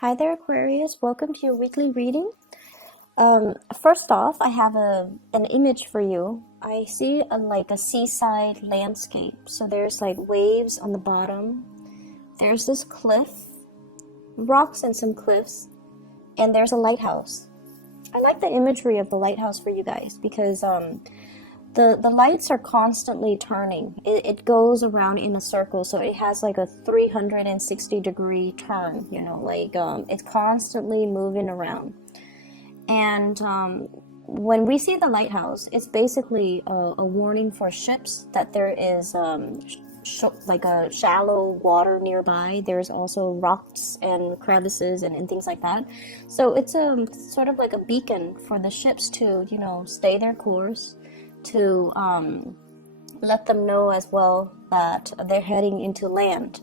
Hi there, Aquarius. Welcome to your weekly reading. First off, I have an image for you. I see like a seaside landscape. So there's like waves on the bottom. There's this cliff, rocks and some cliffs, and there's a lighthouse. I like the imagery of the lighthouse for you guys because the lights are constantly turning. It goes around in a circle, so it has like a 360-degree turn, it's constantly moving around. And when we see the lighthouse, it's basically a warning for ships that there is like a shallow water nearby. There's also rocks and crevices and things like that. So it's sort of like a beacon for the ships to, stay their course, to let them know as well that they're heading into land.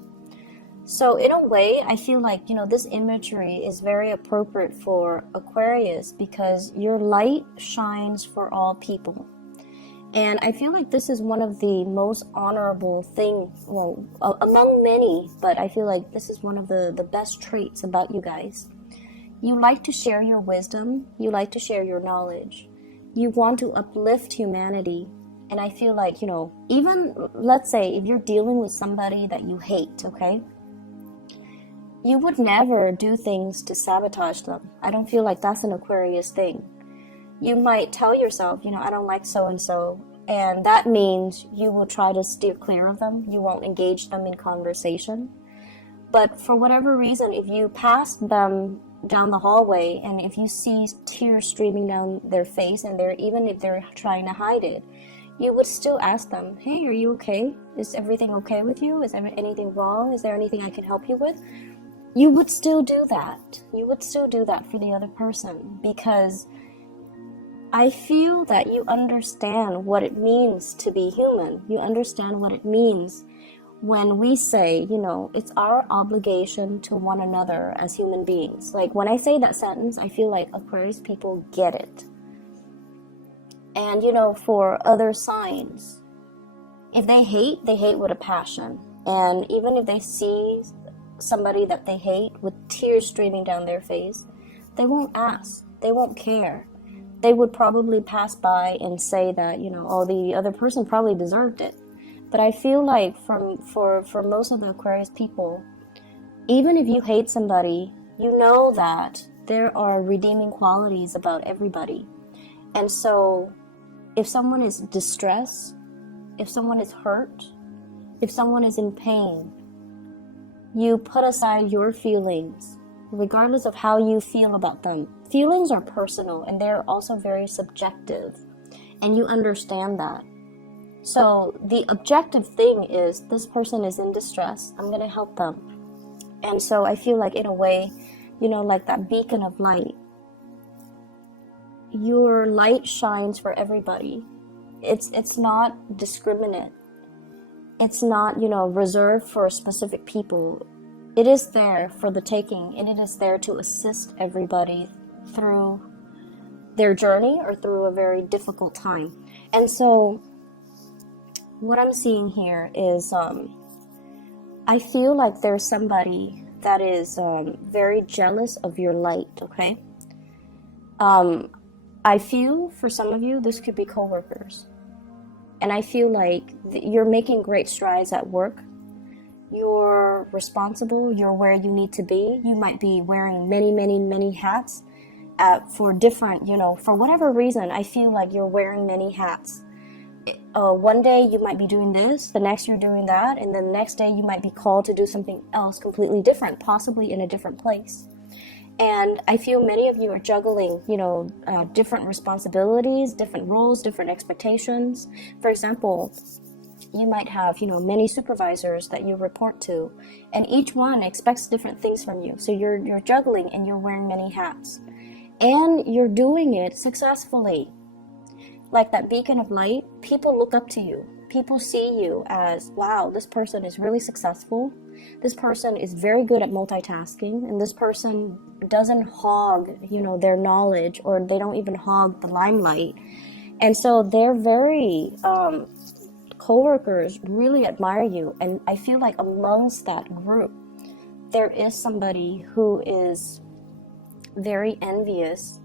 So in a way, I feel like, this imagery is very appropriate for Aquarius because your light shines for all people. And I feel like this is one of the most honorable things, well, among many, but I feel like this is one of the best traits about you guys. You like to share your wisdom. You like to share your knowledge. You want to uplift humanity. And I feel like, even let's say if you're dealing with somebody that you hate, okay? You would never do things to sabotage them. I don't feel like that's an Aquarius thing. You might tell yourself, I don't like so-and-so, and that means you will try to steer clear of them. You won't engage them in conversation. But for whatever reason, if you pass them down the hallway and if you see tears streaming down their face and even if they're trying to hide it, you would still ask them, hey, are you okay? Is everything okay with you? Is there anything wrong? Is there anything I can help you with? You would still do that. You would still do that for the other person because I feel that you understand what it means to be human. You understand what it means when we say, it's our obligation to one another as human beings. Like when I say that sentence, I feel like Aquarius people get it. And, for other signs, if they hate with a passion. And even if they see somebody that they hate with tears streaming down their face, they won't ask. They won't care. They would probably pass by and say that, oh, the other person probably deserved it. But I feel like for most of the Aquarius people, even if you hate somebody, you know that there are redeeming qualities about everybody. And so if someone is distressed, if someone is hurt, if someone is in pain, you put aside your feelings, regardless of how you feel about them. Feelings are personal and they're also very subjective, and you understand that. So the objective thing is this person is in distress, I'm going to help them. And so I feel like in a way, like that beacon of light, your light shines for everybody. It's not discriminate. It's not, reserved for specific people. It is there for the taking, and it is there to assist everybody through their journey or through a very difficult time. And so what I'm seeing here is I feel like there's somebody that is very jealous of your light, okay? I feel for some of you, this could be coworkers. And I feel like you're making great strides at work. You're responsible. You're where you need to be. You might be wearing many, many, many hats for different, for whatever reason, I feel like you're wearing many hats. One day you might be doing this, the next you're doing that, and then the next day you might be called to do something else completely different, possibly in a different place. And I feel many of you are juggling, different responsibilities, different roles, different expectations. For example, you might have, many supervisors that you report to, and each one expects different things from you. So you're juggling and you're wearing many hats. And you're doing it successfully. Like that beacon of light, people look up to you. People see you as, wow, this person is really successful. This person is very good at multitasking, and this person doesn't hog, their knowledge, or they don't even hog the limelight. And so they're very, coworkers really admire you. And I feel like amongst that group, there is somebody who is very envious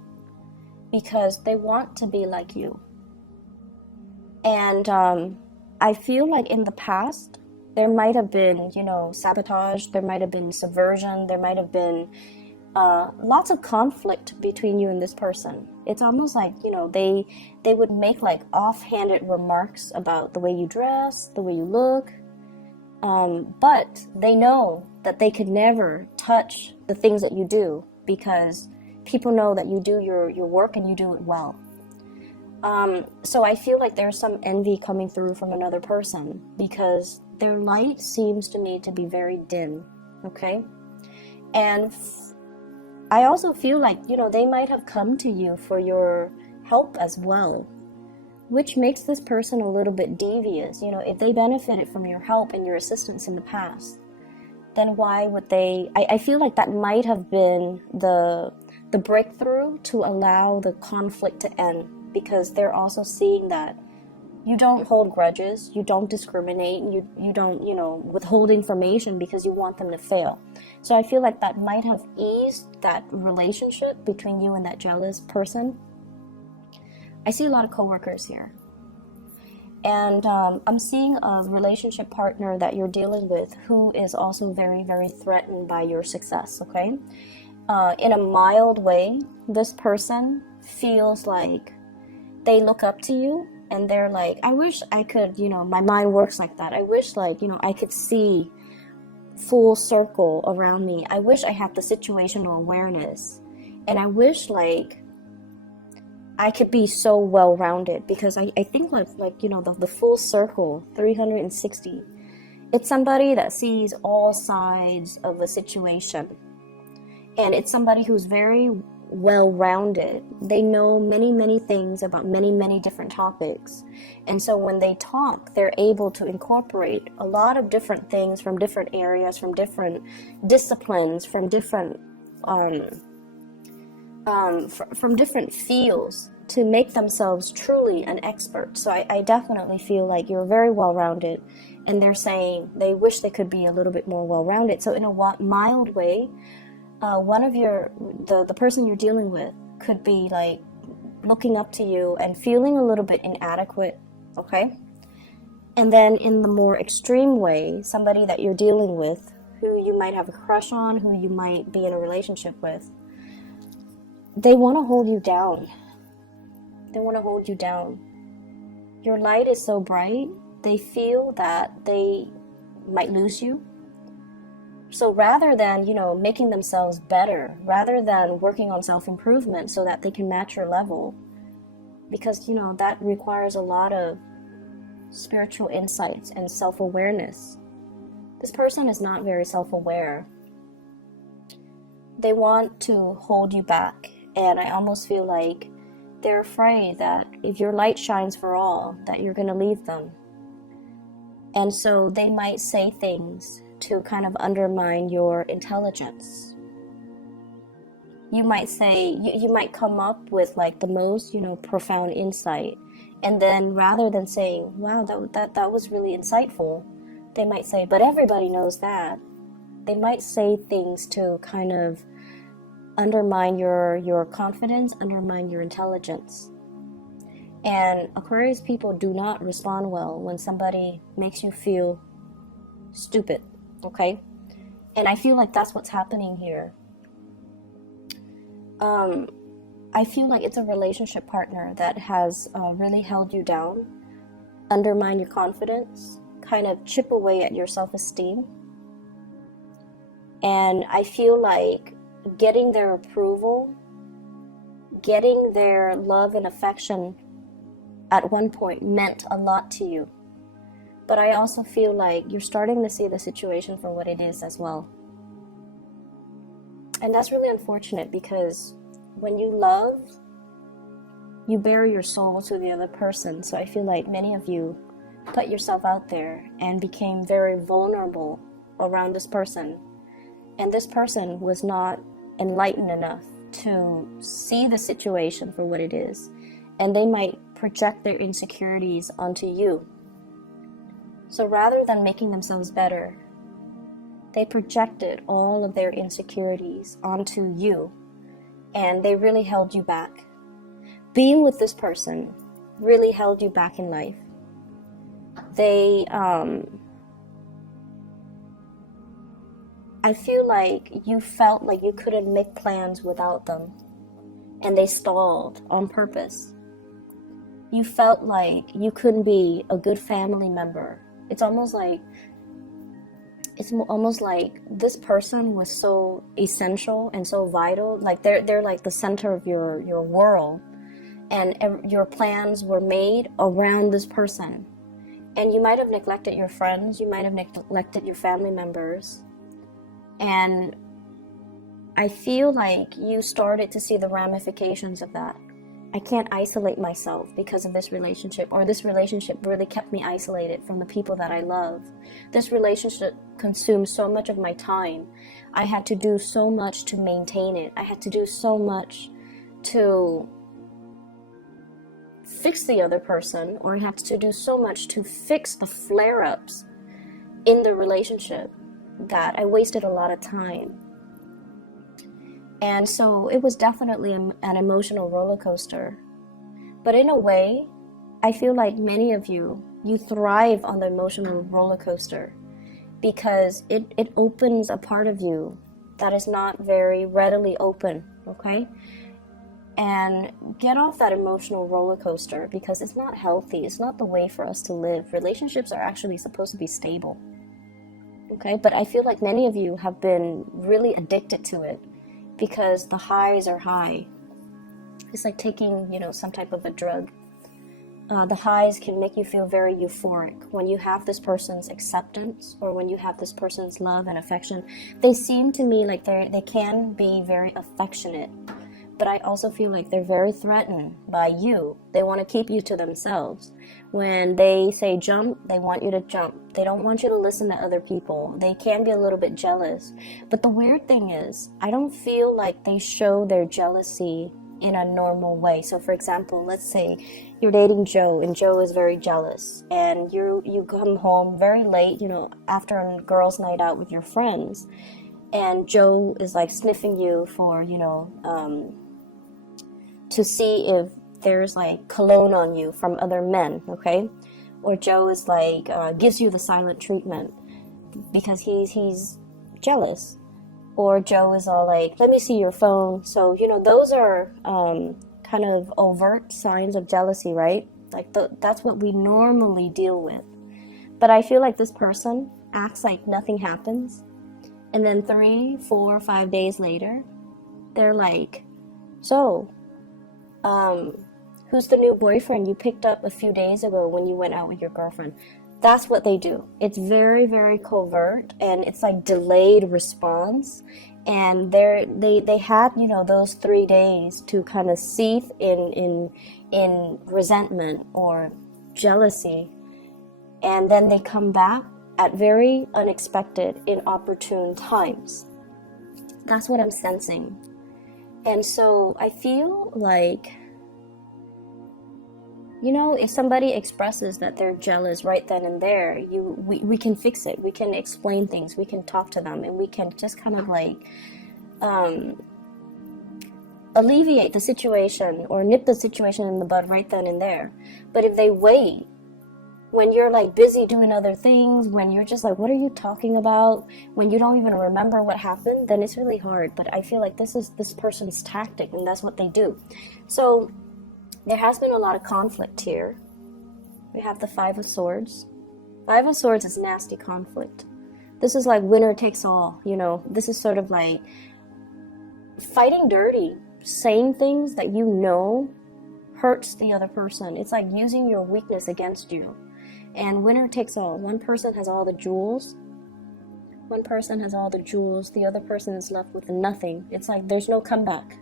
because they want to be like you. And I feel like in the past, there might have been, you know, sabotage, there might have been subversion, there might have been lots of conflict between you and this person. It's almost like, you know, they would make like offhanded remarks about the way you dress, the way you look, but they know that they could never touch the things that you do because people know that you do your work and you do it well. So I feel like there's some envy coming through from another person because their light seems to me to be very dim, okay? And I also feel like, you know, they might have come to you for your help as well, which makes this person a little bit devious. You know, if they benefited from your help and your assistance in the past, then why would they? I feel like that might have been the breakthrough to allow the conflict to end, because they're also seeing that you don't hold grudges, you don't discriminate, you don't, you know, withhold information because you want them to fail. So I feel like that might have eased that relationship between you and that jealous person. I see a lot of coworkers here. And I'm seeing a relationship partner that you're dealing with who is also very, very threatened by your success, okay? In a mild way, this person feels like they look up to you and they're like, I wish I could, you know, my mind works like that. I wish, like, you know, I could see full circle around me. I wish I had the situational awareness. And I wish, like, I could be so well-rounded, because I think like you know, the full circle, 360, it's somebody that sees all sides of a situation. And it's somebody who's very well-rounded. They know many, many things about many, many different topics. And so when they talk, they're able to incorporate a lot of different things from different areas, from different disciplines, from different from different fields to make themselves truly an expert. So I definitely feel like you're very well-rounded, and they're saying they wish they could be a little bit more well-rounded. So in a mild way, one of the person you're dealing with could be like looking up to you and feeling a little bit inadequate, okay? And then in the more extreme way, somebody that you're dealing with who you might have a crush on, who you might be in a relationship with, they want to hold you down. They want to hold you down. Your light is so bright, they feel that they might lose you. So rather than, you know, making themselves better, rather than working on self-improvement so that they can match your level, because, you know, that requires a lot of spiritual insights and self-awareness. This person is not very self-aware. They want to hold you back, and I almost feel like they're afraid that if your light shines for all, that you're going to leave them. And so they might say things to kind of undermine your intelligence. You might say, you might come up with like the most, you know, profound insight, and then rather than saying, wow, that was really insightful, they might say, but everybody knows that. They might say things to kind of undermine your confidence, undermine your intelligence. And Aquarius people do not respond well when somebody makes you feel stupid, okay? And I feel like that's what's happening here. I feel like it's a relationship partner that has really held you down, undermine your confidence, kind of chip away at your self-esteem. And I feel like getting their approval, getting their love and affection at one point meant a lot to you. But I also feel like you're starting to see the situation for what it is as well. And that's really unfortunate, because when you love, you bare your soul to the other person. So I feel like many of you put yourself out there and became very vulnerable around this person. And this person was not enlightened enough to see the situation for what it is. And they might project their insecurities onto you. So rather than making themselves better, They projected all of their insecurities onto you, and they really held you back. Being with this person really held you back in life. They, I feel like you felt like you couldn't make plans without them, and they stalled on purpose. You felt like you couldn't be a good family member. It's almost like this person was so essential and so vital. Like they're like the center of your world, and your plans were made around this person. And you might have neglected your friends, you might have neglected your family members. And I feel like you started to see the ramifications of that. I can't isolate myself because of this relationship, or this relationship really kept me isolated from the people that I love. This relationship consumed so much of my time. I had to do so much to maintain it. I had to do so much to fix the other person, or I had to do so much to fix the flare-ups in the relationship that I wasted a lot of time. And so it was definitely an emotional roller coaster. But in a way, I feel like many of you thrive on the emotional roller coaster because it opens a part of you that is not very readily open, okay? And get off that emotional roller coaster because it's not healthy. It's not the way for us to live. Relationships are actually supposed to be stable, okay? But I feel like many of you have been really addicted to it, because the highs are high. It's like taking, some type of a drug. The highs can make you feel very euphoric. When you have this person's acceptance, or when you have this person's love and affection, they seem to me like they can be very affectionate. But I also feel like they're very threatened by you. They want to keep you to themselves. When they say jump, they want you to jump. They don't want you to listen to other people. They can be a little bit jealous. But the weird thing is, I don't feel like they show their jealousy in a normal way. So for example, let's say you're dating Joe, and Joe is very jealous, and you come home very late, after a girls' night out with your friends, and Joe is like sniffing you for, to see if there's like cologne on you from other men, okay? Or Joe is like, gives you the silent treatment because he's jealous. Or Joe is all like, let me see your phone. So, those are kind of overt signs of jealousy, right? Like that's what we normally deal with. But I feel like this person acts like nothing happens. And then 3, 4, 5 days later, they're like, so, who's the new boyfriend you picked up a few days ago when you went out with your girlfriend? That's what they do. It's very, very covert, and it's like delayed response. And they had, those 3 days to kind of seethe in resentment or jealousy. And then they come back at very unexpected, inopportune times. That's what I'm sensing. And so I feel like, if somebody expresses that they're jealous right then and there, we can fix it. We can explain things. We can talk to them, and we can just kind of like alleviate the situation or nip the situation in the bud right then and there. But if they wait, when you're like busy doing other things, when you're just like, what are you talking about? When you don't even remember what happened, then it's really hard. But I feel like this is this person's tactic, and that's what they do. So there has been a lot of conflict here. We have the 5 of Swords. 5 of Swords is nasty conflict. This is like winner takes all, This is sort of like fighting dirty, saying things that hurts the other person. It's like using your weakness against you. And winner takes all. One person has all the jewels. One person has all the jewels. The other person is left with nothing. It's like there's no comeback.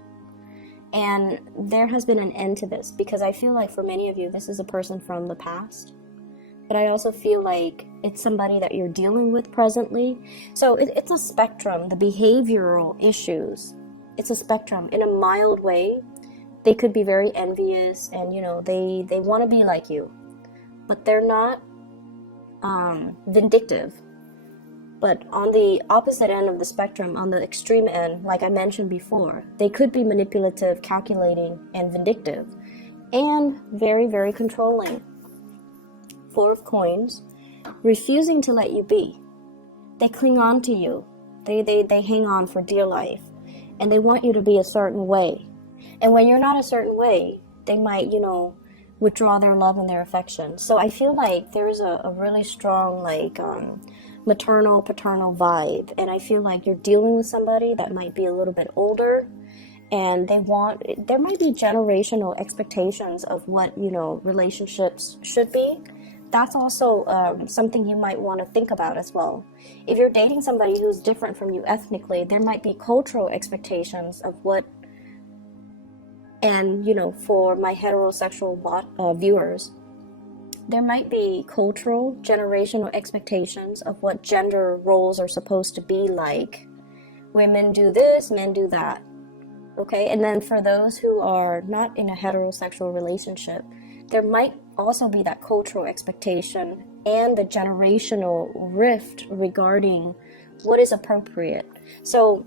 And there has been an end to this, because I feel like for many of you, this is a person from the past. But I also feel like it's somebody that you're dealing with presently. So it's a spectrum, the behavioral issues. It's a spectrum. In a mild way, they could be very envious and, they want to be like you. But they're not vindictive. But on the opposite end of the spectrum, on the extreme end, like I mentioned before, they could be manipulative, calculating, and vindictive, and very, very controlling. Four of Coins, refusing to let you be. They cling on to you. They hang on for dear life. And they want you to be a certain way. And when you're not a certain way, they might, withdraw their love and their affection. So I feel like there's a really strong, maternal, paternal vibe. And I feel like you're dealing with somebody that might be a little bit older. And there might be generational expectations of what, relationships should be. That's also something you might want to think about as well. If you're dating somebody who's different from you ethnically, there might be cultural expectations of what, and for my heterosexual viewers, there might be cultural, generational expectations of what gender roles are supposed to be like. Women do this, men do that. Okay, and then for those who are not in a heterosexual relationship, there might also be that cultural expectation and the generational rift regarding what is appropriate. So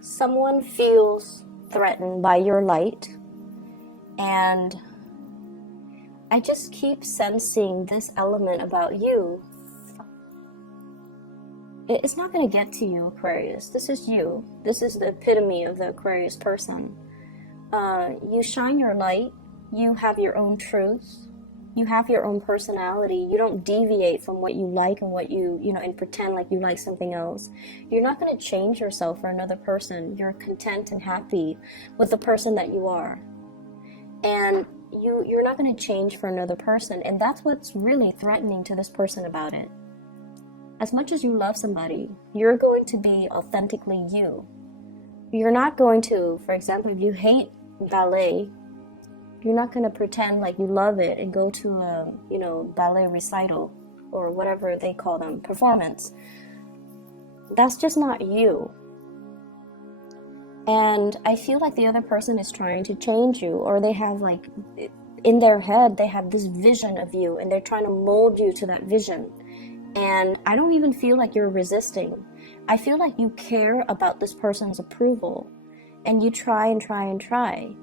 someone feels threatened by your light, and I just keep sensing this element about you. It's not going to get to you, Aquarius. This is you. This is the epitome of the Aquarius person. You shine your light. You have your own truth. You have your own personality. You don't deviate from what you like and what and pretend like you like something else. You're not going to change yourself for another person. You're content and happy with the person that you are. And you're not going to change for another person. And that's what's really threatening to this person about it. As much as you love somebody, you're going to be authentically you. You're not going to, for example, if you hate ballet, you're not going to pretend like you love it and go to a, ballet recital or whatever they call them, performance. That's just not you. And I feel like the other person is trying to change you, or they have in their head, they have this vision of you and they're trying to mold you to that vision. And I don't even feel like you're resisting. I feel like you care about this person's approval and you try and try and try.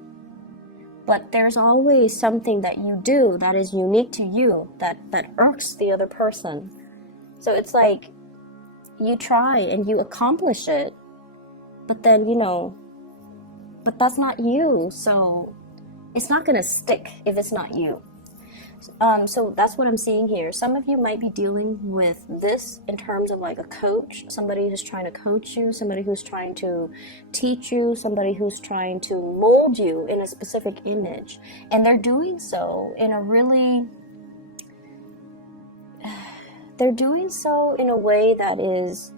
But there's always something that you do that is unique to you that irks the other person. So it's like you try and you accomplish it, but then, but that's not you. So it's not going to stick if it's not you. So that's what I'm seeing here. Some of you might be dealing with this in terms of like a coach, somebody who's trying to coach you, somebody who's trying to teach you, somebody who's trying to mold you in a specific image. And they're doing so in a way that is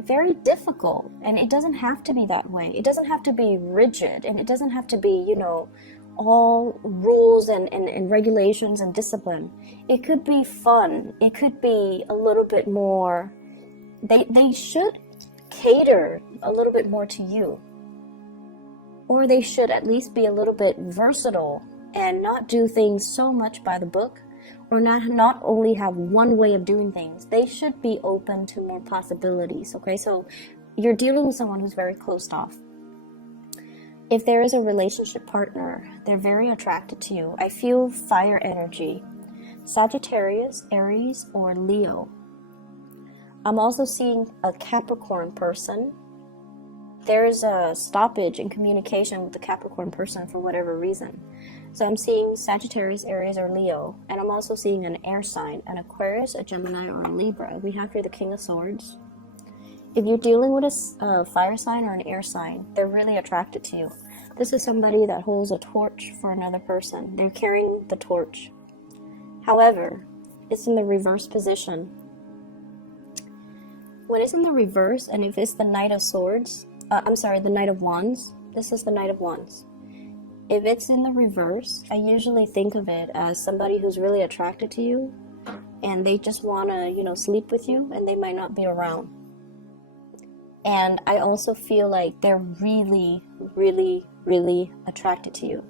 very difficult. And it doesn't have to be that way. It doesn't have to be rigid, and it doesn't have to be, all rules and regulations and discipline. It could be fun. It could be a little bit more, they should cater a little bit more to you. Or they should at least be a little bit versatile and not do things so much by the book, or not only have one way of doing things. They should be open to more possibilities, okay? So you're dealing with someone who's very closed off. If there is a relationship partner, they're very attracted to you. I feel fire energy. Sagittarius, Aries, or Leo. I'm also seeing a Capricorn person. There's a stoppage in communication with the Capricorn person for whatever reason. So I'm seeing Sagittarius, Aries, or Leo. And I'm also seeing an air sign, an Aquarius, a Gemini, or a Libra. We have here the King of Swords. If you're dealing with a fire sign or an air sign, they're really attracted to you. This is somebody that holds a torch for another person. They're carrying the torch. However, it's in the reverse position. When it's in the reverse, and if it's the Knight of Swords, the Knight of Wands, this is the Knight of Wands. If it's in the reverse, I usually think of it as somebody who's really attracted to you, and they just want to, sleep with you, and they might not be around. And I also feel like they're really, really, really attracted to you.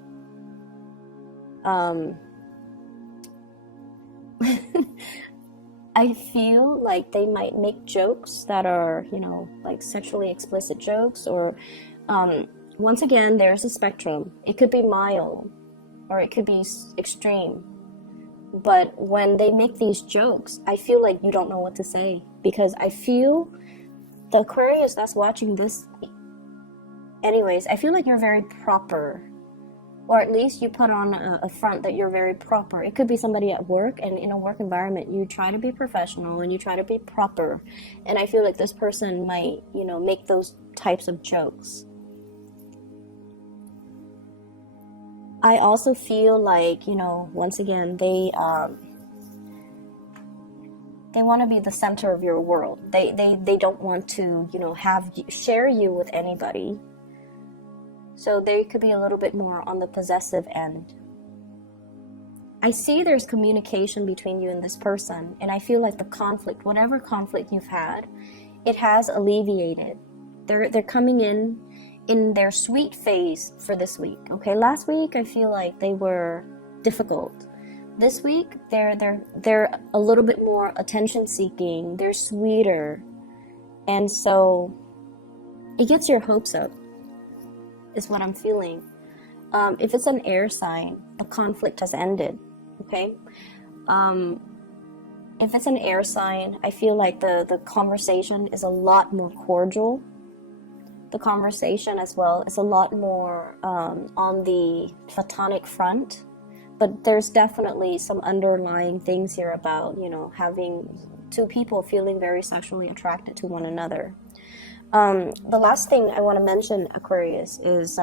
I feel like they might make jokes that are, you know, like sexually explicit jokes, or once again, there's a spectrum. It could be mild or it could be extreme. But when they make these jokes, I feel like you don't know what to say, because I feel the Aquarius that's watching this, anyways, I feel like you're very proper, or at least you put on a front that you're very proper. It could be somebody at work, and in a work environment, you try to be professional and you try to be proper. And I feel like this person might, you know, make those types of jokes. I also feel like, you know, once again, they want to be the center of your world. They don't want to, you know, share you with anybody. So they could be a little bit more on the possessive end. I see there's communication between you and this person, and I feel like the conflict, whatever conflict you've had, it has alleviated. They're coming in their sweet phase for this week. Okay, last week I feel like they were difficult. This week they're a little bit more attention seeking. They're sweeter, and so it gets your hopes up, is what I'm feeling. If it's an air sign, the conflict has ended. Okay. If it's an air sign, I feel like the conversation is a lot more cordial. The conversation as well is a lot more on the platonic front, but there's definitely some underlying things here about, you know, having two people feeling very sexually attracted to one another. The last thing I want to mention, Aquarius, is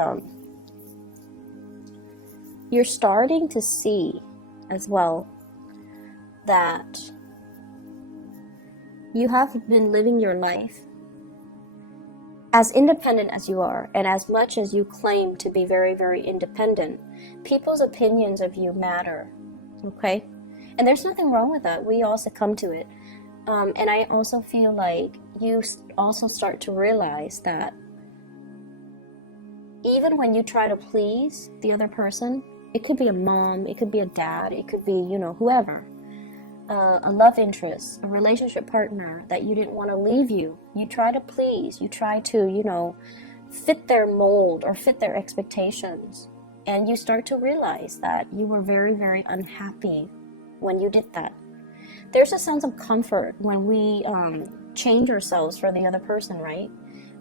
you're starting to see as well that you have been living your life as independent as you are, and as much as you claim to be very, very independent, people's opinions of you matter, okay? And there's nothing wrong with that. We all succumb to it. And I also feel like you also start to realize that even when you try to please the other person, it could be a mom, it could be a dad, it could be, you know, whoever, a love interest, a relationship partner that you didn't want to leave you. You try to please, you try to, you know, fit their mold or fit their expectations. And you start to realize that you were very, very unhappy when you did that. There's a sense of comfort when we change ourselves for the other person, right?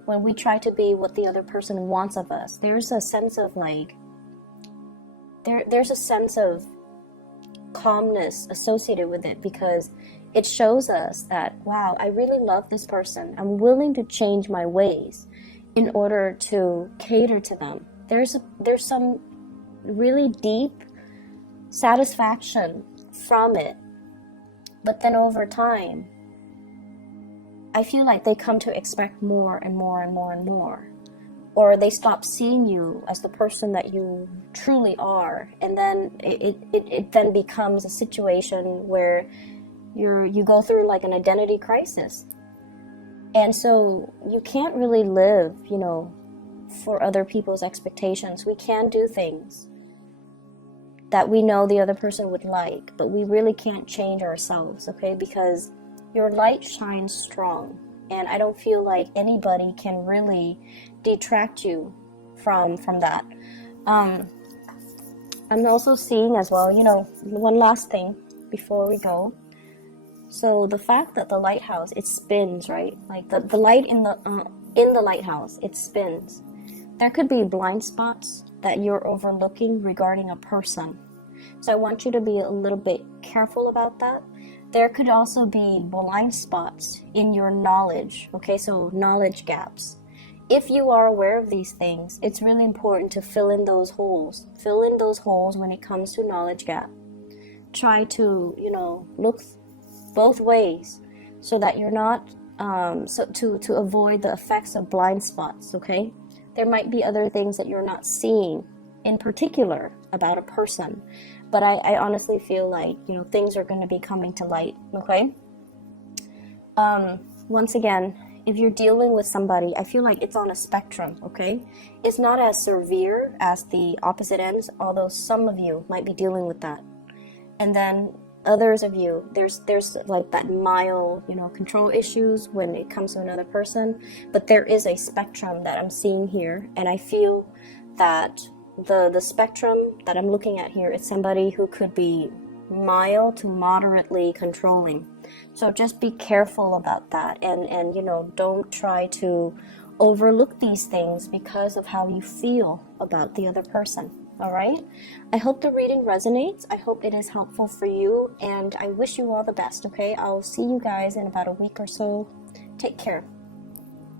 When we try to be what the other person wants of us, there's a sense of like, there's a sense of calmness associated with it, because it shows us that, wow, I really love this person. I'm willing to change my ways in order to cater to them. There's some really deep satisfaction from it. But then over time, I feel like they come to expect more and more and more and more. Or they stop seeing you as the person that you truly are. And then it then becomes a situation where you go through like an identity crisis. And so you can't really live, you know, for other people's expectations. We can do things that we know the other person would like, but we really can't change ourselves, okay? Because your light shines strong, and I don't feel like anybody can really detract you from that. I'm also seeing as well, you know, one last thing before we go. So the fact that the lighthouse, it spins, right? Like the light in the lighthouse, it spins. There could be blind spots that you're overlooking regarding a person. So I want you to be a little bit careful about that. There could also be blind spots in your knowledge, okay? So knowledge gaps. If you are aware of these things, it's really important to fill in those holes. Fill in those holes when it comes to knowledge gap. Try to, you know, look both ways so that you're not, to avoid the effects of blind spots, okay? There might be other things that you're not seeing in particular about a person, but I honestly feel like, you know, things are going to be coming to light, okay? Once again, if you're dealing with somebody, I feel like it's on a spectrum, okay? It's not as severe as the opposite ends, although some of you might be dealing with that. And then others of you, there's like that mild, you know, control issues when it comes to another person, but there is a spectrum that I'm seeing here, and I feel that the spectrum that I'm looking at here is somebody who could be mild to moderately controlling. So just be careful about that, and you know, don't try to overlook these things because of how you feel about the other person. All right, I hope the reading resonates. I hope it is helpful for you, and I wish you all the best. Okay, I'll see you guys in about a week or so. Take care.